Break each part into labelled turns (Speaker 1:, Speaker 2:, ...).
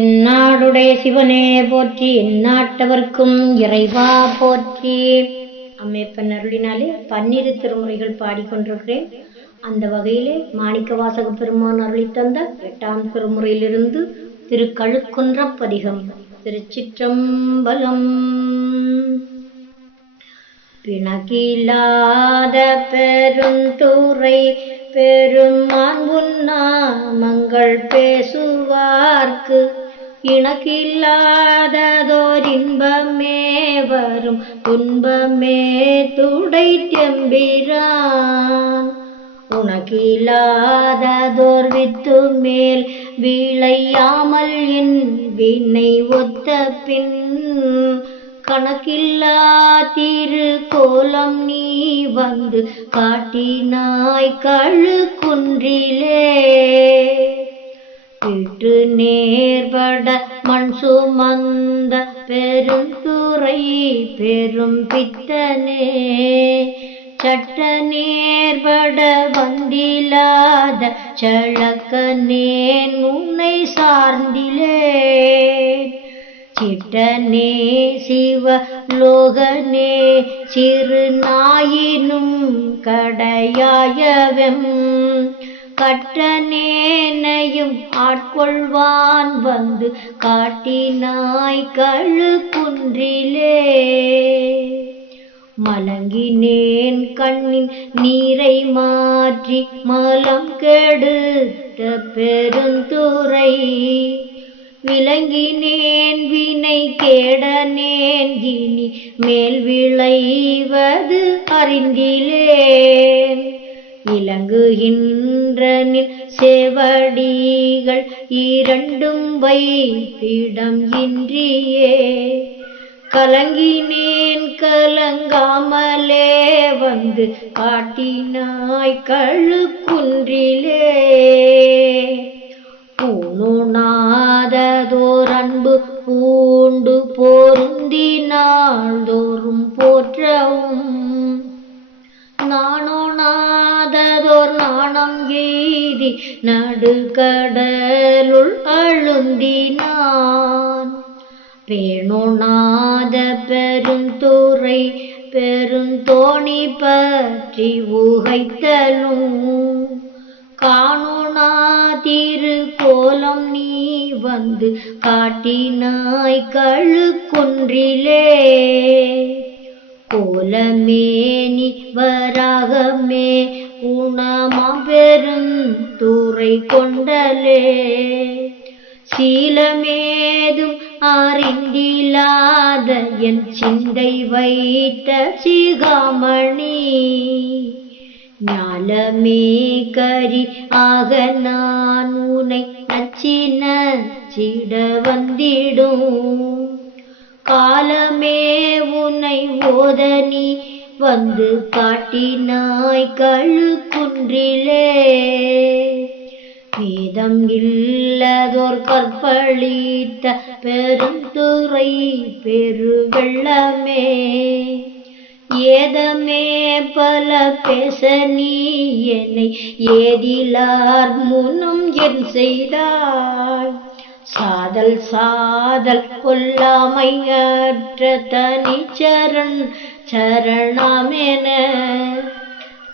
Speaker 1: என்னாடுடைய சிவனே போற்றி எந்நாட்டவர்க்கும் இறைவா போற்றி. அம்மையப்பன் அருளினாலே பன்னிரு திருமுறைகள் பாடிக்கொண்டிருக்கிறேன் அந்த வகையிலே மாணிக்க வாசக பெருமான் அருளி தந்த எட்டாம் திருமுறையிலிருந்து திரு கழுக்குன்ற பதிகம் திருச்சிற்றம்பலம். பிணக்கில்லாத பெருந்துறை பெருமான் உன்னாமங்கள் பேசுவார்க்கு. இணக்கில்லாததோர் இன்பமே வரும் துன்பமே துடை தெம்பிரான். உனக்கில்லாததோர் வித்து மேல் விளையாமல் என் வினை ஒத்த பின் கணக்கில்லா திரு கோலம் நீ வந்து காட்டினாய் கழு குன்றிலே நேர்பட மண் சுமந்த பெருந்துறை பெரும் பித்தனே. சட்ட நேர்பட வந்திலாத சழக்கனேன் உன்னை சார்ந்திலே. சிட்டனே சிவ லோகனே சிறு நாயினும் கடையாயவெம். கட்டனேனையும் ஆட்கொள்வான் வந்து காட்டினாய் கழு குன்றிலே மலங்கினேன் கண்ணின் நீரை மாற்றி மலம் கெடுத்த பெருந்துரை விளங்கினேன் வினை கேடனேன் இனி மேல் விளைவது அறிந்திலேன் இலங்குகின்றனில் செவடிகள் இரண்டும் வைப்பிடம் இன்றியே. கலங்கினேன் கலங்காமலே வந்து காட்டினாய் கழுக்குன்றிலே. பூணுநாததோர் அன்பு பூண்டு பொருந்தினாள் தோறும் போற்றவும். நான் வீதி நடுக்கடலுள் அழுந்தினான். பேணுநாத பெருந்துறை பெருந்தோணி பற்றி உகைத்தலும். காணுணா திரு கோலம் நீ வந்து காட்டினாய் கழுக்குன்றிலே. கோலமே நீ வராகமே குணமாம் பெருந்துறை கொண்டலே. சீலமேதும் அறிந்திலாத என் சிந்தை வைத்த சிகாமணி. ஞாலமே கரி ஆக நான் உனை நச்சின சிட வந்திடும். காலமே உன்னை ஓதனி வந்து காட்டினாய் கழுக்குன்றிலே. வேதம் இல்லதோர் கற்பழித்த பெருந்துறை பெருவெள்ளமே. ஏதமே பல பேச நீ என்னை ஏதிலார் முன்னும் என் செய்தாய். சாதல் சாதல் கொல்லாமையற்ற தனி சரண் சரணமென.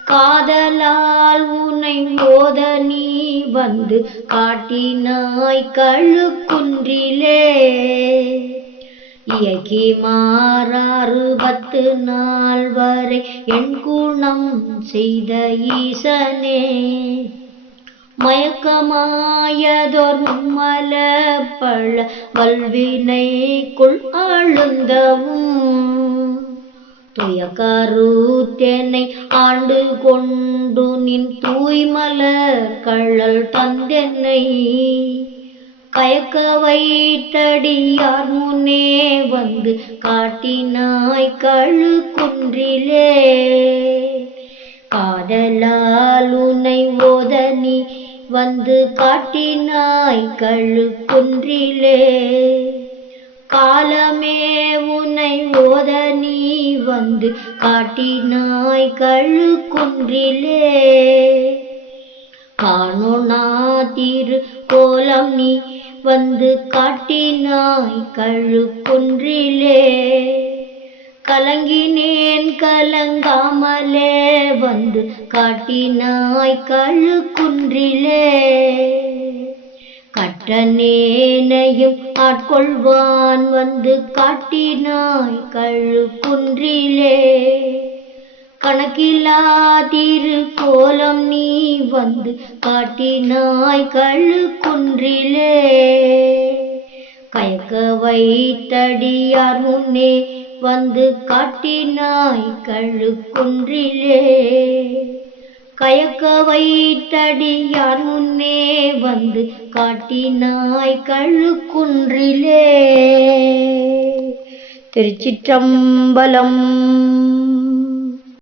Speaker 1: காதலால் உனை ஓத நீ வந்து காட்டினாய் கழுக்குன்றிலே. இயக்கி மாறாறு பத்து நாள் வரை என் குணம் செய்த ஈசனே. மயக்கமாயதோர் மும்மல பழ வல்வினைக்குள் ஆழுந்தவும் துயக்கருத்தெனை ஆண்டு கொண்டு நின் தூய்மலர் கள்ளல் தந்தென்னை. கயக்க வைத்தடியார் முன்னே வந்து காட்டினாய் கழு குன்றிலே காதலால் உன்னை ஓத வந்து காட்டினாய் கழு குன்றிலே வந்து காட்டினாய் கழுக்குன்றிலே. காணோனா திரு கோலம் நீ வந்து காட்டினாய் கழுக்குன்றிலே. கலங்கினேன் கலங்காமலே வந்து காட்டினாய் கழுக்குன்றிலே. கட்டனேனையும் ஆட்கொள்வான் வந்து காட்டினாய் கழுக்குன்றிலே. கணக்கில்லா கோலம் நீ வந்து காட்டினாய் கழுக்குன்றிலே. கயக்க வைத்தடியார் முன்னே வந்து காட்டினாய் கழுக்குன்றிலே. கயக்க வைத்தடியார் முன்னே வந்து காட்டினாய் கழுக்குன்றிலே. திருச்சிற்றம்பலம்